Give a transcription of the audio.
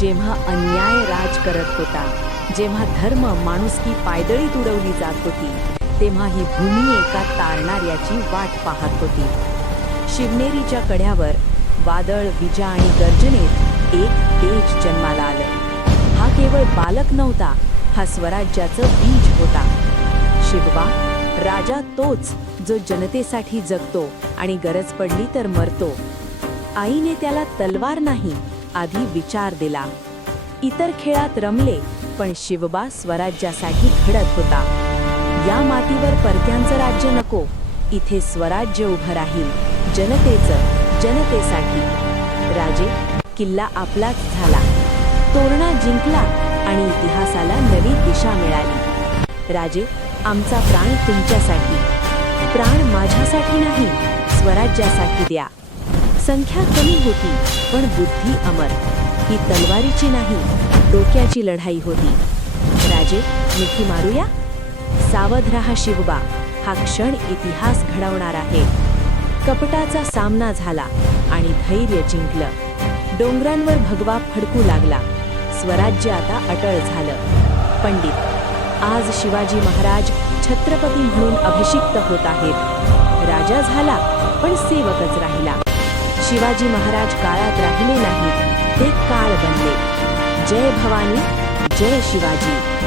जेव्हा अन्याय राज करत होता, जेव्हा धर्म माणुसकी पायदळीत उडवली जात होती, तेव्हा ही भूमी एका तारणाऱ्याची वाट पाहत होती. शिवनेरीच्या कड्यावर वादळ, विजा आणि गर्जनेत एक तेज जन्माला आलं. हा केवळ बालक नव्हता, हा स्वराज्याचं बीज होता. शिवबा, राजा तोच जो जनतेसाठी जगतो आणि गरज पडली तर मरतो. आईने त्याला तलवार नाही, आधी विचार दिला. इतर खेळात रमले, पण शिवबा स्वराज्यासाठी घडत होता. या मातीवर परक्यांचं राज्य नको, इथे स्वराज्य उभं राहील, जनतेचं, जनतेसाठी. राजे, किल्ला आपलाच झाला, तोरणा जिंकला आणि इतिहासाला नवी दिशा मिळाली. राजे, आमचा प्राण तुमच्यासाठी, प्राण माझ्यासाठी नाही, स्वराज्यासाठी द्या. संख्या कमी होती, पण बुद्धी अमर. ही तलवारीची नाही, डोक्याची लढाई होती. राजे, मिठी मारूया? सावध रहा शिवबा, हा क्षण इतिहास घडवणार आहे. कपटाचा सामना झाला आणि धैर्य जिंकलं. डोंगरांवर भगवा फडकू लागला. स्वराज्य आता अटळ झालं. पंडित, आज शिवाजी महाराज छत्रपती म्हणून अभिषिक्त होत आहेत. राजा झाला, पण सेवकच राहिला. शिवाजी महाराज काळात राहिले नाहीत, ते काळ बनले. जय भवानी, जय शिवाजी.